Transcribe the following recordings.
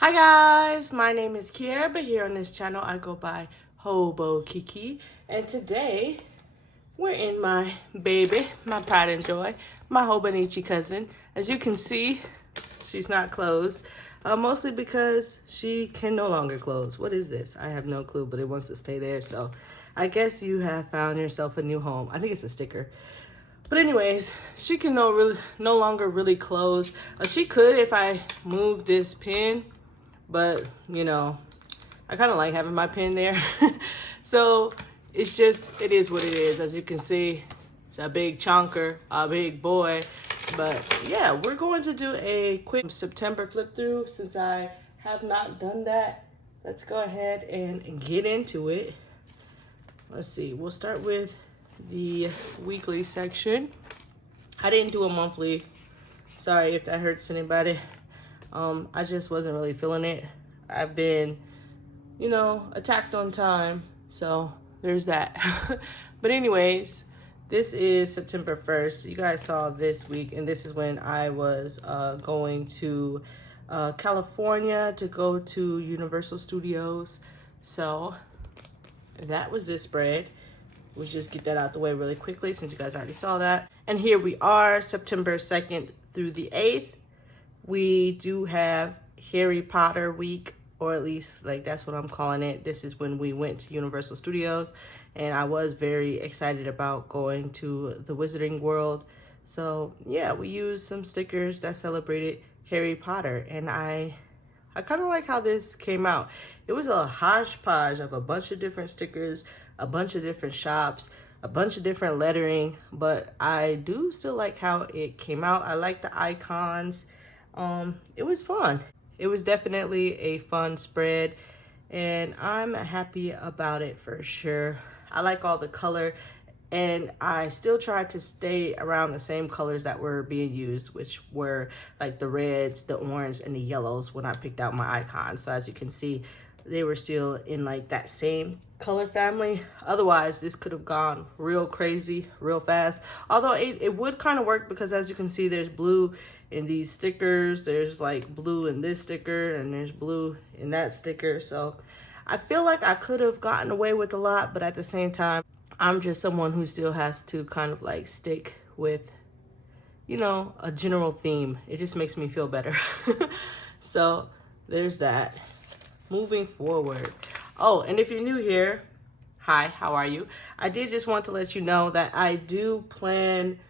Hi guys, my name is Kiera, but here on this channel I go by Hobonichi, and today we're in my baby, my pride and joy, my Hobonichi cousin. As you can see, she's not closed, mostly because she can no longer close. What is this? I have no clue, but it wants to stay there, so I guess you have found yourself a new home. I think it's a sticker. But anyways, she can no longer really close. She could if I move this pin, but you know, I kind of like having my pen there. So it's just, it is what it is. As you can see, it's a big chunker, a big boy. But yeah, we're going to do a quick September flip through since I have not done that. Let's go ahead and get into it. Let's see, we'll start with the weekly section. I didn't do a monthly. Sorry if that hurts anybody. I just wasn't really feeling it. I've been, you know, attacked on time, so there's that. But anyways, this is September 1st. You guys saw this week, and this is when I was going to California to go to Universal Studios. So that was this spread. We'll just get that out the way really quickly since you guys already saw that. And here we are, September 2nd through the 8th. We do have Harry Potter week, or at least like that's what I'm calling it. This is when we went to Universal Studios, and I was very excited about going to the Wizarding World. So yeah, we used some stickers that celebrated Harry Potter, and I kind of like how this came out. It was a hodgepodge of a bunch of different stickers, a bunch of different shops, a bunch of different lettering, but I do still like how it came out. I like the icons. It was fun. It was definitely a fun spread, and I'm happy about it for sure. I like all the color, and I still tried to stay around the same colors that were being used, which were like the reds, the orange, and the yellows when I picked out my icons. So as you can see, they were still in like that same color family. Otherwise, this could have gone real crazy, real fast. Although it would kind of work because as you can see, there's blue in these stickers. There's like blue in this sticker, and there's blue in that sticker. So I feel like I could have gotten away with a lot, but at the same time, I'm just someone who still has to kind of like stick with, you know, a general theme. It just makes me feel better. So there's that. Moving forward. Oh, and if you're new here, hi, how are you? I did just want to let you know that I do plan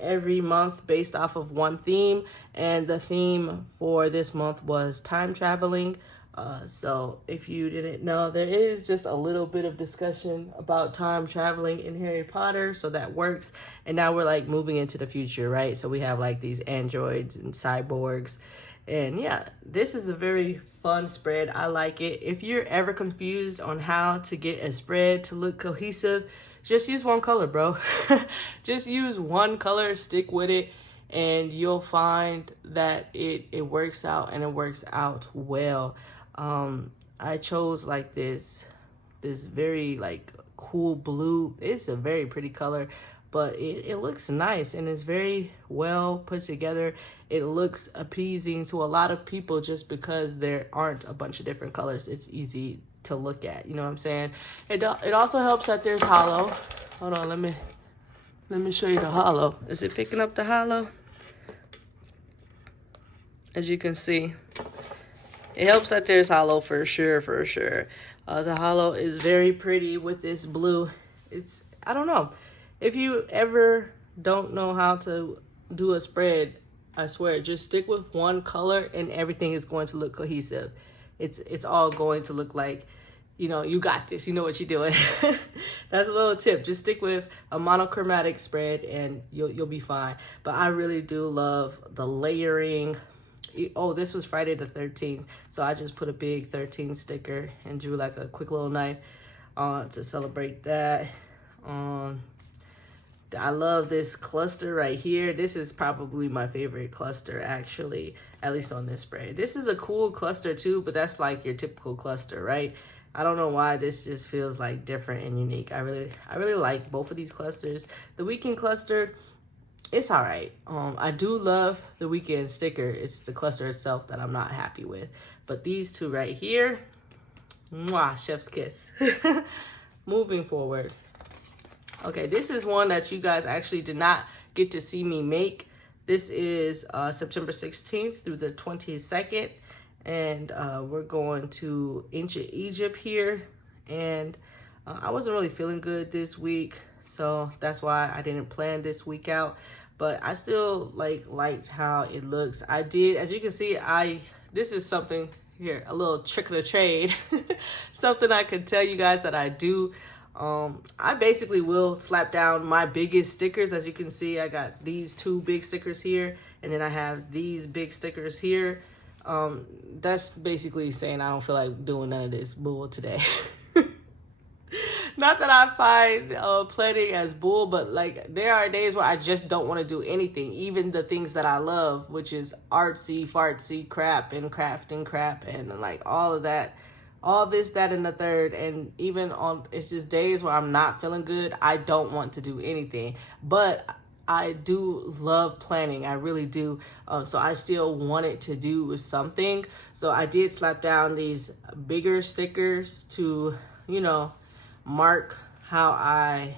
every month based off of one theme, and the theme for this month was time traveling. So if you didn't know, there is just a little bit of discussion about time traveling in Harry Potter, so that works. And now we're like moving into the future, right? So we have like these androids and cyborgs. And yeah, this is a very fun spread. I like it. If you're ever confused on how to get a spread to look cohesive, just use one color, bro. Just use one color, stick with it, and you'll find that it works out, and it works out well. I chose like this very like cool blue. It's a very pretty color, but it looks nice, and it's very well put together. It looks appeasing to a lot of people just because there aren't a bunch of different colors. It's easy to look at, you know what I'm saying? It also helps that there's hollow. Hold on, let me show you the hollow. Is it picking up the hollow? As you can see, it helps that there's hollow for sure, for sure. The hollow is very pretty with this blue. It's, I don't know. If you ever don't know how to do a spread, I swear, just stick with one color and everything is going to look cohesive. It's all going to look like, you know, you got this. You know what you're doing. That's a little tip. Just stick with a monochromatic spread and you'll be fine. But I really do love the layering. Oh, this was Friday the 13th, so I just put a big 13 sticker and drew like a quick little knife to celebrate that. I love this cluster right here. This is probably my favorite cluster, actually, at least on this spray. This is a cool cluster too, but that's like your typical cluster, right? I don't know why this just feels like different and unique. I really like both of these clusters. The weekend cluster it's all right. I do love the weekend sticker. It's the cluster itself that I'm not happy with. But these two right here, mwah, chef's kiss. Moving forward. Okay, this is one that you guys actually did not get to see me make. This is September 16th through the 22nd. And we're going to ancient Egypt here. And I wasn't really feeling good this week, so that's why I didn't plan this week out. But I still liked how it looks. I did, as you can see, this is something here, a little trick of the trade. Something I can tell you guys that I do. I basically will slap down my biggest stickers. As you can see, I got these two big stickers here, and then I have these big stickers here. That's basically saying I don't feel like doing none of this bull today. Not that I find planning as bull, but like there are days where I just don't want to do anything, even the things that I love, which is artsy fartsy crap and crafting crap and like all of that, all this, that, and the third. And even on, it's just days where I'm not feeling good, I don't want to do anything. But I do love planning, I really do. So I still wanted to do something. So I did slap down these bigger stickers to, you know, mark to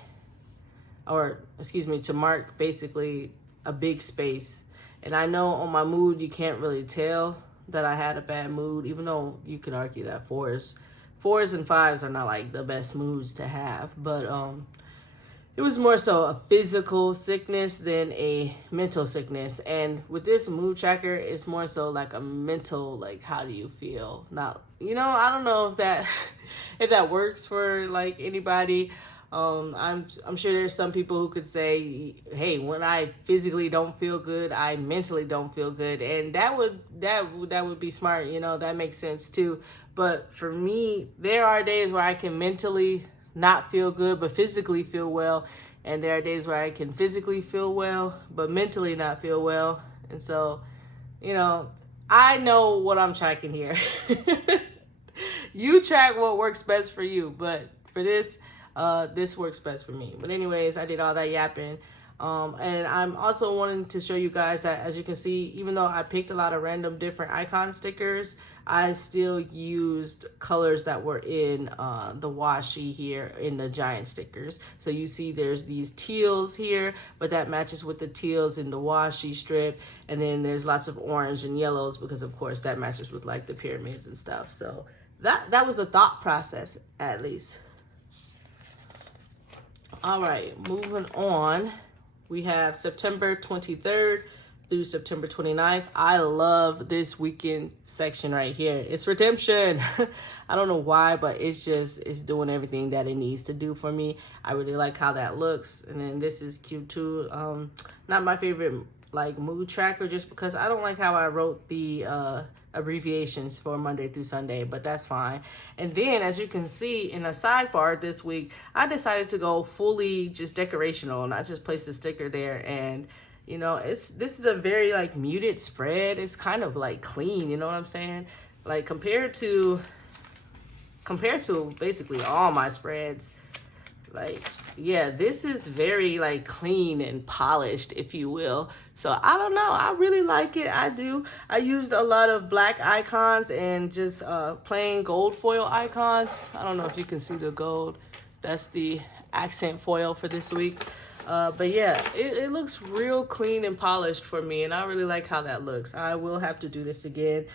mark basically a big space. And I know on my mood, you can't really tell that I had a bad mood, even though you can argue that fours and fives are not like the best moods to have. But it was more so a physical sickness than a mental sickness. And with this mood tracker, it's more so like a mental, like, how do you feel? Not, you know, I don't know if that if that works for like anybody. I'm sure there's some people who could say, hey, when I physically don't feel good, I mentally don't feel good. And that would be smart, you know, that makes sense too. But for me, there are days where I can mentally not feel good, but physically feel well. And there are days where I can physically feel well, but mentally not feel well. And so, you know, I know what I'm tracking here. You track what works best for you, but for this, this works best for me. But anyways, I did all that yapping. And I'm also wanting to show you guys that, as you can see, even though I picked a lot of random different icon stickers, I still used colors that were in the washi here in the giant stickers. So you see there's these teals here, but that matches with the teals in the washi strip. And then there's lots of orange and yellows because, of course, that matches with like the pyramids and stuff. So that was the thought process, at least. All right, moving on. We have September 23rd through September 29th. I love this weekend section right here. It's redemption. I don't know why, but it's doing everything that it needs to do for me. I really like how that looks. And then this is cute too. Not my favorite like mood tracker, just because I don't like how I wrote the abbreviations for Monday through Sunday, but that's fine. And then, as you can see in a sidebar this week, I decided to go fully just decorational, and I just placed a sticker there. And you know, this is a very like muted spread. It's kind of like clean, you know what I'm saying? Like compared to basically all my spreads, like, yeah, this is very like clean and polished, if you will. So I don't know, I really like it. I do. I used a lot of black icons and just plain gold foil icons. I don't know if you can see the gold. That's the accent foil for this week. But yeah, it looks real clean and polished for me, and I really like how that looks. I will have to do this again.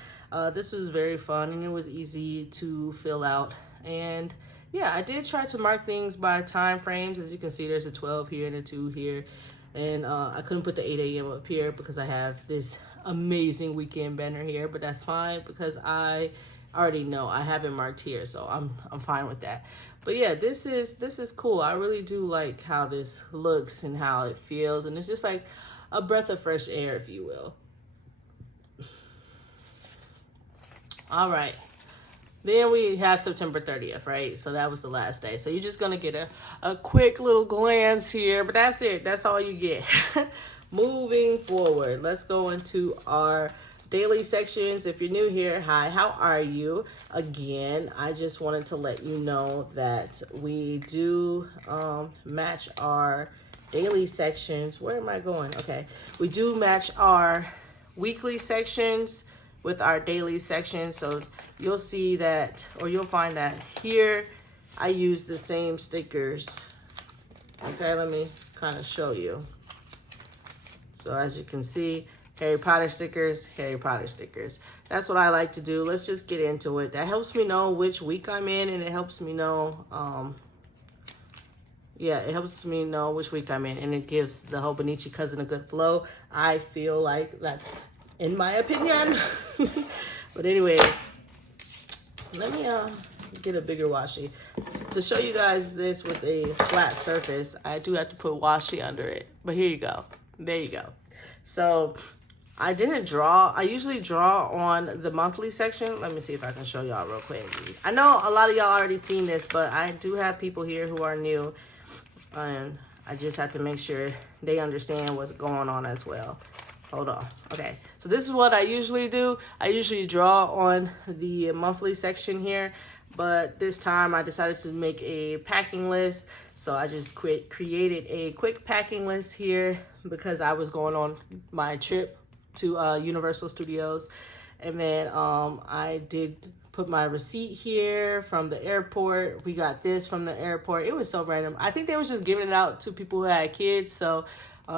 This was very fun, and it was easy to fill out. And yeah, I did try to mark things by time frames. As you can see, there's a 12 here and a 2 here. And I couldn't put the 8 a.m. up here because I have this amazing weekend banner here, but that's fine because I already know I have it marked here, so I'm fine with that. But yeah, this is cool. I really do like how this looks and how it feels, and it's just like a breath of fresh air, if you will. All right. Then we have September 30th, right? So that was the last day. So you're just going to get a quick little glance here, but that's it. That's all you get. Moving forward, let's go into our daily sections. If you're new here, hi, how are you? Again, I just wanted to let you know that we do match our daily sections. Where am I going? Okay. We do match our weekly sections with our daily sections. So you'll see that, or you'll find that here I use the same stickers. Okay, let me kind of show you. So as you can see, Harry Potter stickers, Harry Potter stickers. That's what I like to do. Let's just get into it. That helps me know which week I'm in, and it helps me know, it helps me know which week I'm in, and it gives the Hobonichi cousin a good flow. I feel like that's, in my opinion. But anyways, let me get a bigger washi. To show you guys this with a flat surface, I do have to put washi under it. But here you go. There you go. So I didn't draw. I usually draw on the monthly section. Let me see if I can show y'all real quick. I know a lot of y'all already seen this, but I do have people here who are new. And I just have to make sure they understand what's going on as well. Hold on. Okay. So this is what I usually do. I usually draw on the monthly section here. But this time I decided to make a packing list. So I just created a quick packing list here because I was going on my trip to Universal Studios. And then I did put my receipt here from the airport. We got this from the airport. It was so random. I think they was just giving it out to people who had kids. So,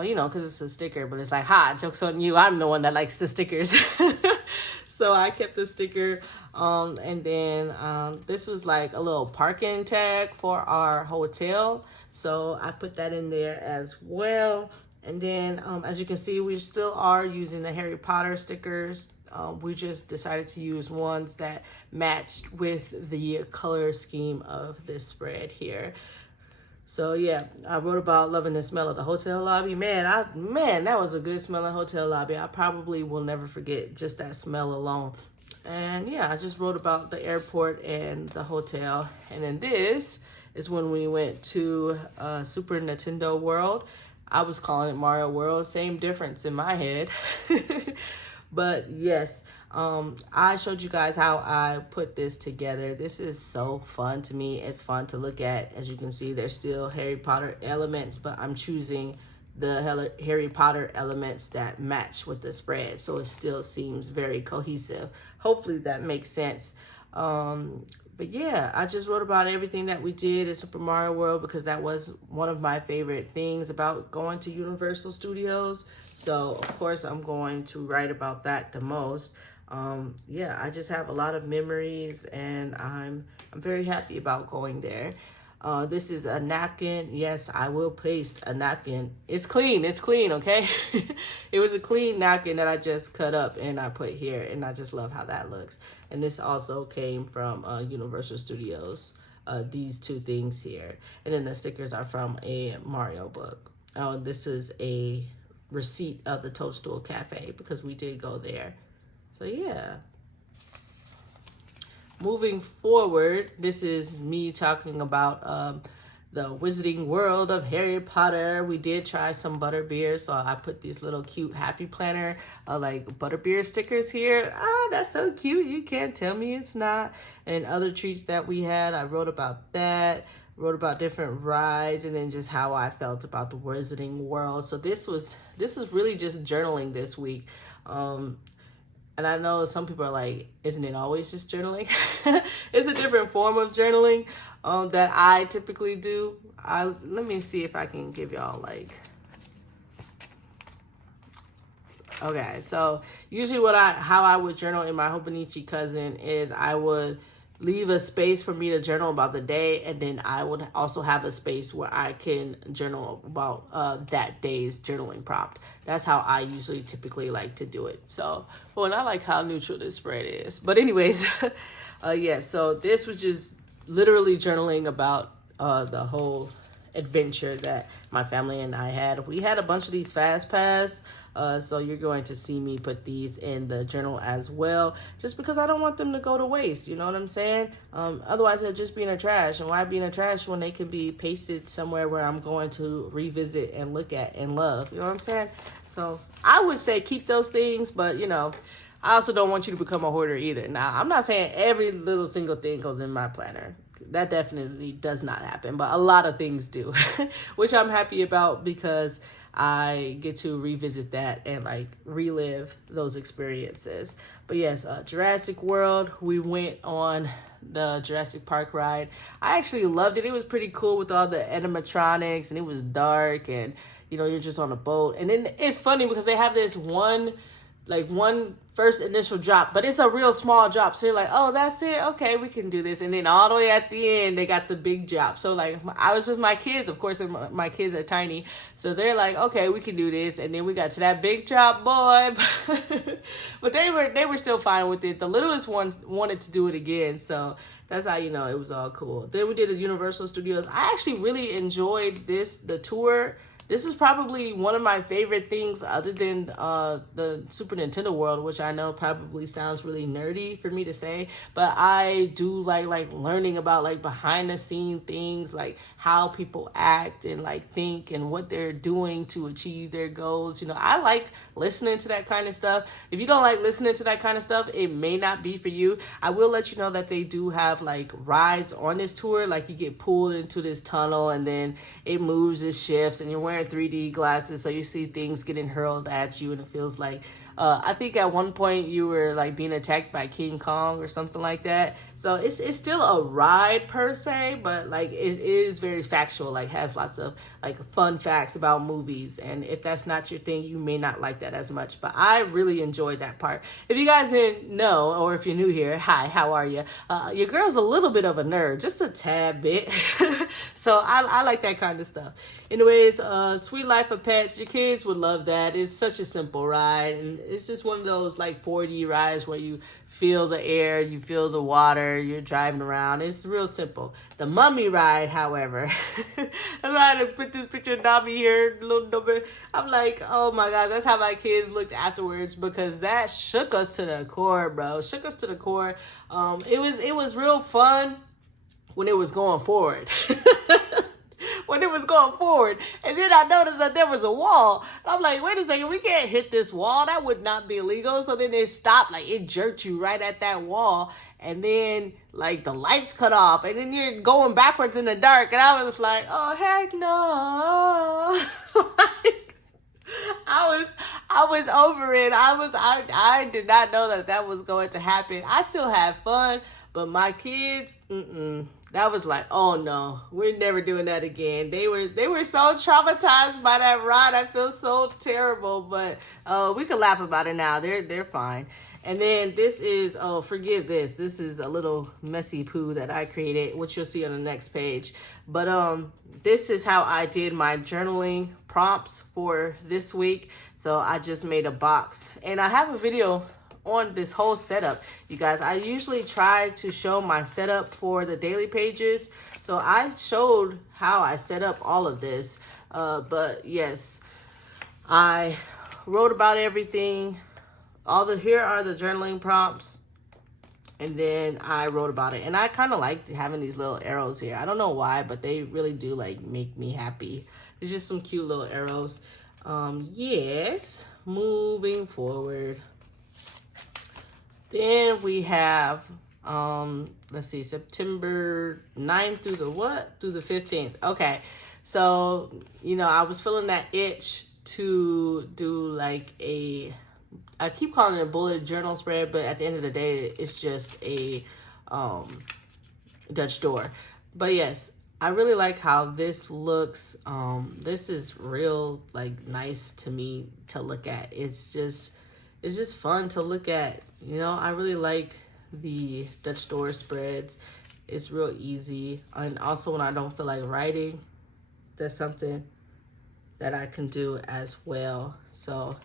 you know, because it's a sticker. But it's like, ha, joke's on you. I'm the one that likes the stickers. So I kept the sticker. And then this was like a little parking tag for our hotel. So I put that in there as well. And then as you can see, we still are using the Harry Potter stickers. We just decided to use ones that matched with the color scheme of this spread here. So yeah, I wrote about loving the smell of the hotel lobby. Man, that was a good smelling hotel lobby. I probably will never forget just that smell alone. And yeah, I just wrote about the airport and the hotel. And then this is when we went to Super Nintendo World. I was calling it Mario World, same difference in my head. But yes, I showed you guys how I put this together. This is so fun to me. It's fun to look at. As you can see, there's still Harry Potter elements, but I'm choosing the Harry Potter elements that match with the spread. So it still seems very cohesive. Hopefully that makes sense. But yeah, I just wrote about everything that we did at Super Mario World because that was one of my favorite things about going to Universal Studios. So of course I'm going to write about that the most. Yeah, I just have a lot of memories and I'm very happy about going there. This is a napkin. Yes, I will paste a napkin. It's clean, okay? It was a clean napkin that I just cut up and I put here, and I just love how that looks. And this also came from Universal Studios, these two things here. And then the stickers are from a Mario book. This is a receipt of the Toadstool Cafe because we did go there. So yeah. Moving forward, this is me talking about the Wizarding World of Harry Potter. We did try some butterbeer, so I put these little cute Happy Planner like butterbeer stickers here. Ah, that's so cute. You can't tell me it's not. And other treats that we had, I wrote about that. Wrote about different rides and then just how I felt about the Wizarding World. So this was really just journaling this week. And I know some people are like, isn't it always just journaling? It's a different form of journaling that I typically do. Let me see if I can give y'all like. Okay, so usually how I would journal in my Hobonichi cousin is I would leave a space for me to journal about the day, and then I would also have a space where I can journal about that day's journaling prompt. That's how I usually typically like to do it. So, well, and I like how neutral this spread is. But anyways, yeah, so this was just literally journaling about the whole adventure that my family and I had. We had a bunch of these fast pass. So you're going to see me put these in the journal as well, just because I don't want them to go to waste. You know what I'm saying? Otherwise they'll just be in the trash. And why be in the trash when they can be pasted somewhere where I'm going to revisit and look at and love? You know what I'm saying? So I would say keep those things, but you know, I also don't want you to become a hoarder either. Now, I'm not saying every little single thing goes in my planner. that definitely does not happen, but a lot of things do, which I'm happy about because I get to revisit that and like relive those experiences. But yes, Jurassic World, we went on the Jurassic Park ride. I actually loved it. It was pretty cool with all the animatronics, and it was dark, and you know, you're just on a boat. And then it's funny because they have this one first initial drop, but it's a real small drop. So you're like, oh, that's it. Okay, we can do this. And then all the way at the end, they got the big drop. So like, I was with my kids, of course, and my kids are tiny. So they're like, okay, we can do this. And then we got to that big drop, boy. But they were still fine with it. The littlest one wanted to do it again. So that's how you know it was all cool. Then we did the Universal Studios. I actually really enjoyed the tour. This is probably one of my favorite things other than the Super Nintendo World, which I know probably sounds really nerdy for me to say, but I do like learning about like behind the scene things, like how people act and like think and what they're doing to achieve their goals. You know, I like listening to that kind of stuff. If you don't like listening to that kind of stuff, it may not be for you. I will let you know that they do have like rides on this tour, like you get pulled into this tunnel and then it moves, it shifts, and you're wearing 3D glasses, so you see things getting hurled at you, and it feels like I think at one point you were like being attacked by King Kong or something like that. So it's still a ride per se, but like it is very factual, like has lots of like fun facts about movies. And if that's not your thing, you may not like that as much. But I really enjoyed that part. If you guys didn't know, or if you're new here, hi, how are you? Your girl's a little bit of a nerd, just a tad bit. So I like that kind of stuff. Anyways, Sweet Life of Pets, your kids would love that. It's such a simple ride, and it's just one of those like 4D rides where you feel the air, you feel the water, you're driving around. It's real simple. The Mummy ride, however, I'm trying to put this picture of Dobby here, little Dobby. I'm like, oh my God, that's how my kids looked afterwards, because that shook us to the core, bro. Shook us to the core. It was real fun when it was going forward. When it was going forward. And then I noticed that there was a wall. And I'm like, wait a second, we can't hit this wall. That would not be illegal. So then it stopped, like it jerked you right at that wall. And then like the lights cut off. And then you're going backwards in the dark. And I was like, oh heck no. Like, I was over it. I did not know that was going to happen. I still had fun, but my kids, that was like, oh no, we're never doing that again. They were so traumatized by that ride. I feel so terrible, but we can laugh about it now. They're fine. And then this is, oh, forgive this. This is a little messy poo that I created, which you'll see on the next page. But this is how I did my journaling prompts for this week. So I just made a box, and I have a video on this whole setup, you guys. I usually try to show my setup for the daily pages, so I showed how I set up all of this, but yes, I wrote about everything. Here are the journaling prompts, and then I wrote about it. And I kind of like having these little arrows here. I don't know why, but they really do like make me happy. It's just some cute little arrows. Yes, moving forward. Then we have, let's see, September 9th through the 15th. Okay. So, you know, I was feeling that itch to do like I keep calling it a bullet journal spread, but at the end of the day, it's just a Dutch door. But yes, I really like how this looks. This is real like nice to me to look at. It's just fun to look at. You know, I really like the Dutch door spreads. It's real easy. And also when I don't feel like writing, that's something that I can do as well. So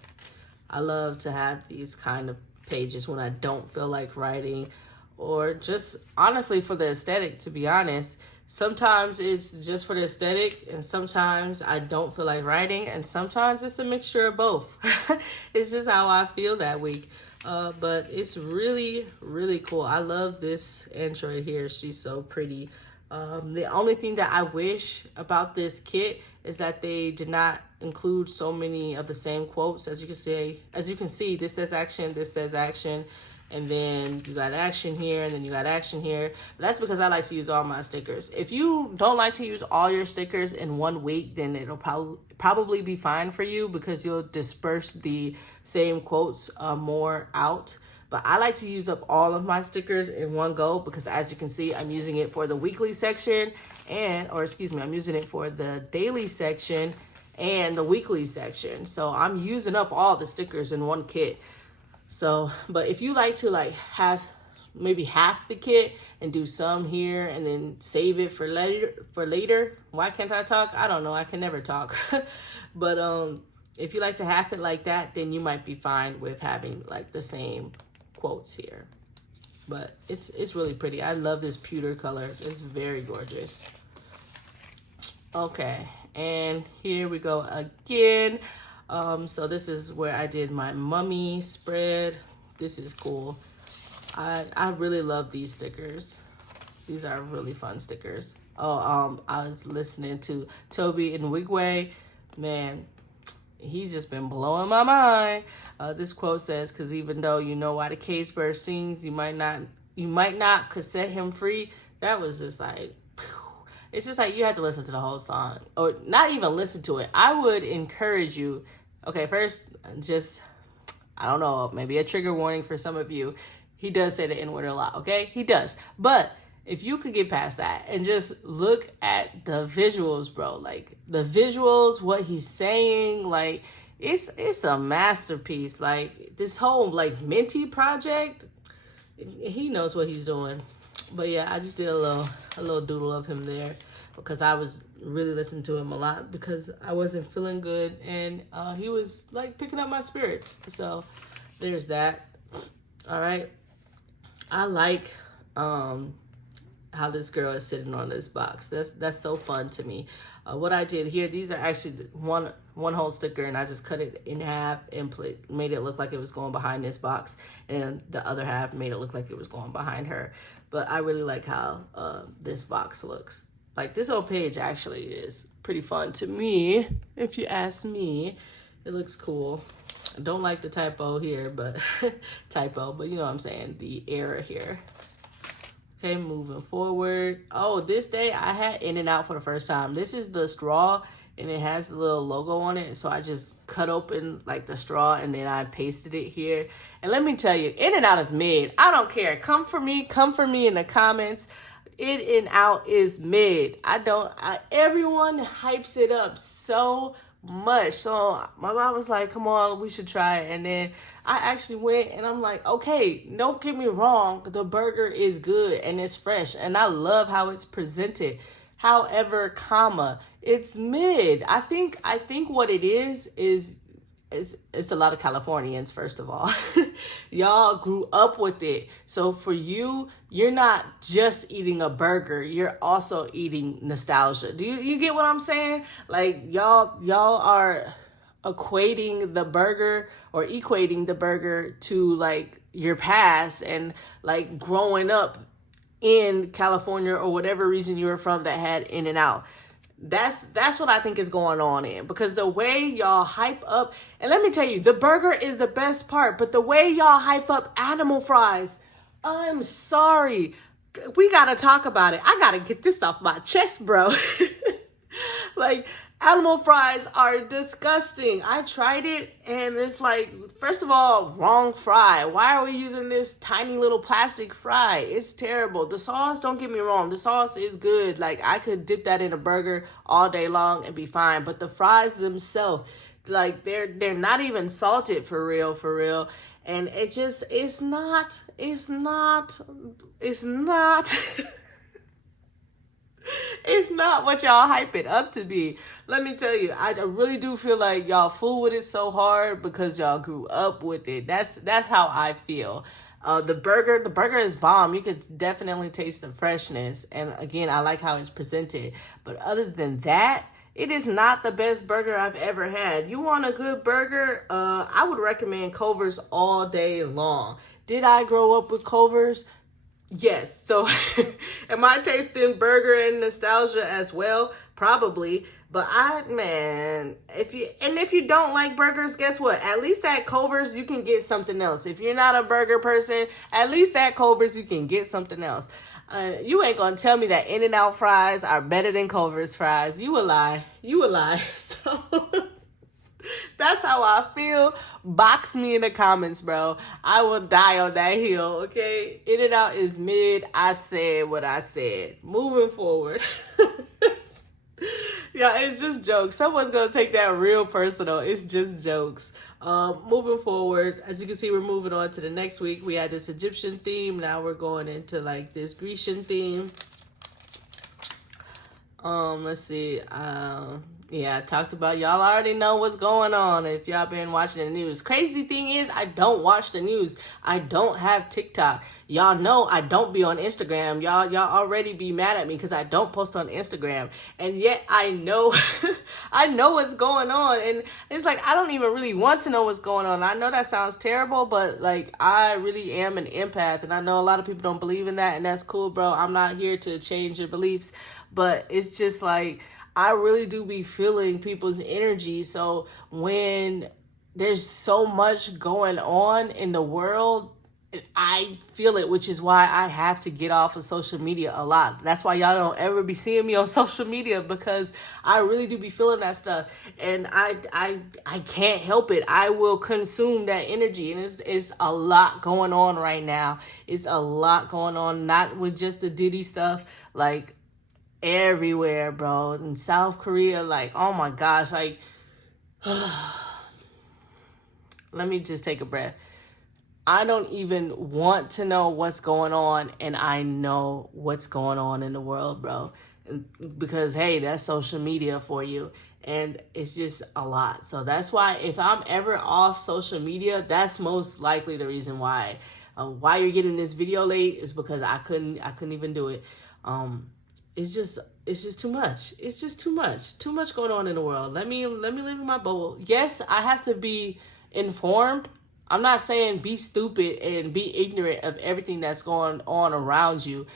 I love to have these kind of pages when I don't feel like writing, or just honestly for the aesthetic, to be honest. Sometimes it's just for the aesthetic, and sometimes I don't feel like writing, and sometimes it's a mixture of both. It's just how I feel that week. But it's really, really cool. I love this Android here. She's so pretty. The only thing that I wish about this kit is that they did not include so many of the same quotes. As you can see, this says action, this says action. and then you got action here, and then you got action here. That's because I like to use all my stickers. If you don't like to use all your stickers in 1 week, then it'll probably be fine for you because you'll disperse the same quotes more out. But I like to use up all of my stickers in one go because, as you can see, I'm using it for the weekly section I'm using it for the daily section and the weekly section. So I'm using up all the stickers in one kit. So, but if you like to have maybe half the kit and do some here and then save it for later. Why can't I talk? I don't know. I can never talk. But if you like to have it like that, then you might be fine with having like the same quotes here. But it's really pretty. I love this pewter color. It's very gorgeous. Okay, and here we go again. So this is where I did my mummy spread. This is cool. I really love these stickers. These are really fun stickers. Oh, I was listening to Toby and Wigway. Man, he's just been blowing my mind. This quote says, "Because even though you know why the cage bird sings, you might not could set him free." That was just like, it's just like you have to listen to the whole song, or not even listen to it. I would encourage you. Okay, first, just, I don't know, maybe a trigger warning for some of you. He does say the N-word a lot, okay? He does. But if you could get past that and just look at the visuals, bro, like the visuals, what he's saying, like it's a masterpiece. Like this whole like Minty project, he knows what he's doing. But yeah, I just did a little doodle of him there because I was really listening to him a lot because I wasn't feeling good, and he was like picking up my spirits. So there's that. All right. I like how this girl is sitting on this box. That's so fun to me. What I did here, these are actually one whole sticker, and I just cut it in half and made it look like it was going behind this box, and the other half made it look like it was going behind her. But I really like how this box looks. Like this whole page actually is pretty fun to me, if you ask me. It looks cool. I don't like the typo here, but but you know what I'm saying, the error here. Okay, moving forward. Oh, this day I had In-N-Out for the first time. This is the straw, and it has the little logo on it. So I just cut open like the straw, and then I pasted it here. And let me tell you, In-N-Out is mid. I don't care. Come for me in the comments. In-N-Out is mid. Everyone hypes it up so much. So my mom was like, come on, we should try it. And then I actually went, and I'm like, okay, don't get me wrong, the burger is good and it's fresh and I love how it's presented. However, it's mid. I think what it is it's a lot of Californians, first of all. Y'all grew up with it. So for you, you're not just eating a burger, you're also eating nostalgia. Do you get what I'm saying? Like y'all are equating the burger to like your past and like growing up in California or whatever region you were from that had In-N-Out. That's what I think is going on in, because the way y'all hype up, and let me tell you, the burger is the best part, but the way y'all hype up animal fries, I'm sorry. We gotta talk about it. I gotta get this off my chest, bro. Like, animal fries are disgusting. I tried it, and it's like, first of all, wrong fry. Why are we using this tiny little plastic fry? It's terrible. The sauce, don't get me wrong, the sauce is good. Like, I could dip that in a burger all day long and be fine. But the fries themselves, like, they're not even salted for real. And it's not. It's not what y'all hype it up to be. Let me tell you, I really do feel like y'all fool with it so hard because y'all grew up with it. That's how I feel. The burger is bomb. You could definitely taste the freshness. And again, I like how it's presented. But other than that, it is not the best burger I've ever had. You want a good burger? I would recommend Culver's all day long. Did I grow up with Culver's? Yes. So am I tasting burger and nostalgia as well? Probably. But if you don't like burgers, guess what? At least at Culver's you can get something else. If you're not a burger person, at least at Culver's you can get something else. You ain't gonna tell me that In-N-Out fries are better than Culver's fries. You a lie. You a lie. So that's how I feel. Box me in the comments, bro. I will die on that hill, okay? In-N-Out is mid. I said what I said. Moving forward. Yeah, it's just jokes. Someone's gonna take that real personal. It's just jokes. Moving forward, as you can see, we're moving on to the next week. We had this Egyptian theme. Now we're going into like this Grecian theme. Let's see. Yeah, I talked about, y'all already know what's going on if y'all been watching the news. Crazy thing is, I don't watch the news. I don't have TikTok. Y'all know I don't be on Instagram. Y'all already be mad at me because I don't post on Instagram. And yet I know, I know what's going on. And it's like, I don't even really want to know what's going on. I know that sounds terrible, but like, I really am an empath. And I know a lot of people don't believe in that, and that's cool, bro. I'm not here to change your beliefs, but it's just like, I really do be feeling people's energy. So when there's so much going on in the world, I feel it, which is why I have to get off of social media a lot. That's why y'all don't ever be seeing me on social media, because I really do be feeling that stuff. And I can't help it. I will consume that energy. And it's a lot going on right now. It's a lot going on, not with just the Diddy stuff, like everywhere, bro. In South Korea, like, oh my gosh, like, let me just take a breath. I don't even want to know what's going on, and I know what's going on in the world, bro. Because, hey, that's social media for you, and it's just a lot. So that's why if I'm ever off social media, that's most likely the reason why. Why you're getting this video late is because I couldn't even do it. It's just too much. It's just too much. Too much going on in the world. Let me live in my bubble. Yes, I have to be informed. I'm not saying be stupid and be ignorant of everything that's going on around you.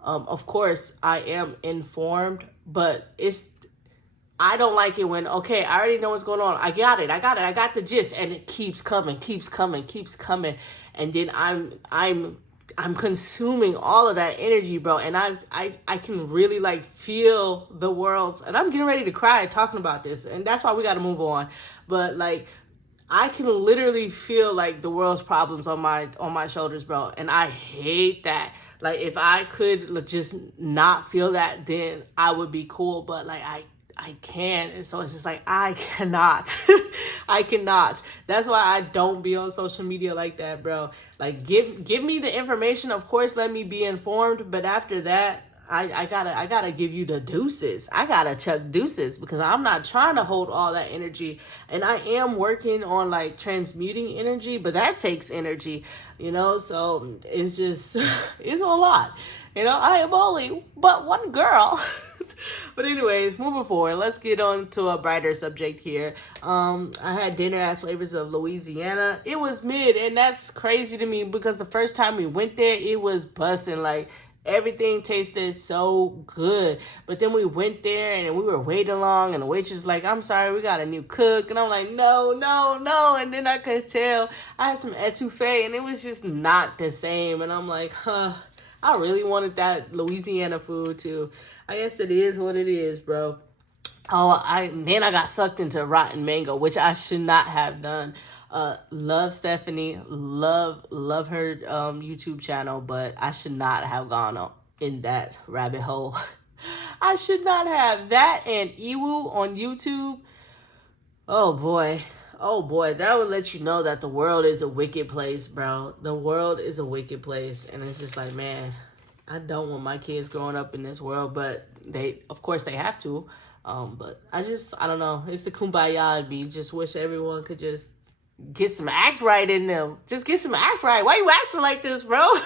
Of course, I am informed, but I don't like it when, okay, I already know what's going on. I got the gist, and it keeps coming. And then I'm consuming all of that energy, bro. And I can really like feel the world, and I'm getting ready to cry talking about this. And that's why we got to move on. But like, I can literally feel like the world's problems on my shoulders, bro. And I hate that. Like, if I could just not feel that, then I would be cool. But like, I can't. And so it's just like, I cannot. I cannot. That's why I don't be on social media like that, bro. Like, give me the information. Of course, let me be informed. But after that, I gotta give you the deuces. I gotta chuck deuces, because I'm not trying to hold all that energy. And I am working on like transmuting energy, but that takes energy, you know? So it's just, it's a lot. You know, I am only but one girl. But anyways, moving forward, let's get on to a brighter subject here. I had dinner at Flavors of Louisiana. It was mid, and that's crazy to me, because the first time we went there, it was busting. Like, everything tasted so good. But then we went there and we were waiting long, and the waitress was like, I'm sorry, we got a new cook. And I'm like, no. And then I could tell I had some etouffee, and it was just not the same. And I'm like, I really wanted that Louisiana food too. I guess it is what it is, bro. Then I got sucked into Rotten Mango, which I should not have done. Love Stephanie, love her YouTube channel, but I should not have gone in that rabbit hole. I should not have. That and Iwu on YouTube. Oh boy, that would let you know that the world is a wicked place, bro. The world is a wicked place, and it's just like, man, I don't want my kids growing up in this world, but of course they have to. But I don't know. It's the kumbaya in me. Just wish everyone could just get some act right in them. Just get some act right. Why you acting like this, bro?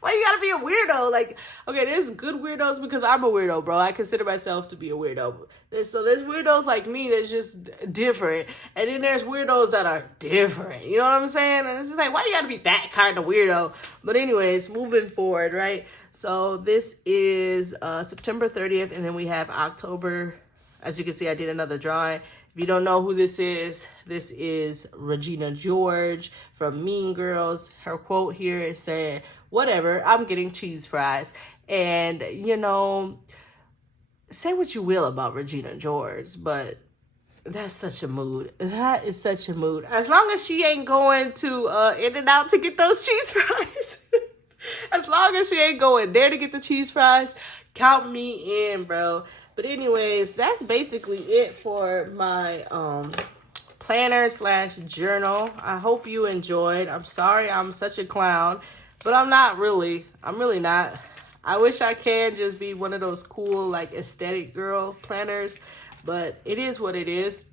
Why you gotta be a weirdo? Like, okay, there's good weirdos, because I'm a weirdo, bro. I consider myself to be a weirdo. There's weirdos like me that's just different. And then there's weirdos that are different. You know what I'm saying? And it's just like, why you gotta be that kind of weirdo? But anyways, moving forward, right? So this is September 30th, and then we have October As you can see, I did another drawing. If you don't know who this is Regina George from Mean Girls. Her quote here is saying, whatever, I'm getting cheese fries. And, you know, say what you will about Regina George, but that's such a mood. That is such a mood. As long as she ain't going to In-N-Out to get those cheese fries. As long as she ain't going there to get the cheese fries, count me in, bro. But anyways, that's basically it for my planner slash journal. I hope you enjoyed. I'm sorry I'm such a clown, but I'm not really. I'm really not. I wish I can just be one of those cool, like, aesthetic girl planners, but it is what it is.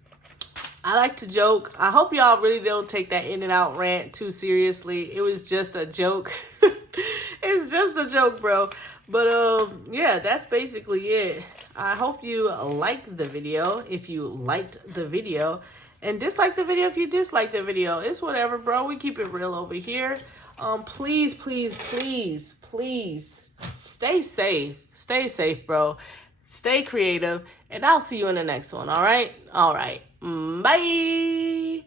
I like to joke. I hope y'all really don't take that In-N-Out rant too seriously. It was just a joke. It's just a joke, bro. But yeah, that's basically it. I hope you liked the video if you liked the video, and dislike the video if you dislike the video. It's whatever, bro. We keep it real over here. Please, please, please, please stay safe. Stay safe, bro. Stay creative, and I'll see you in the next one. All right? All right. Bye.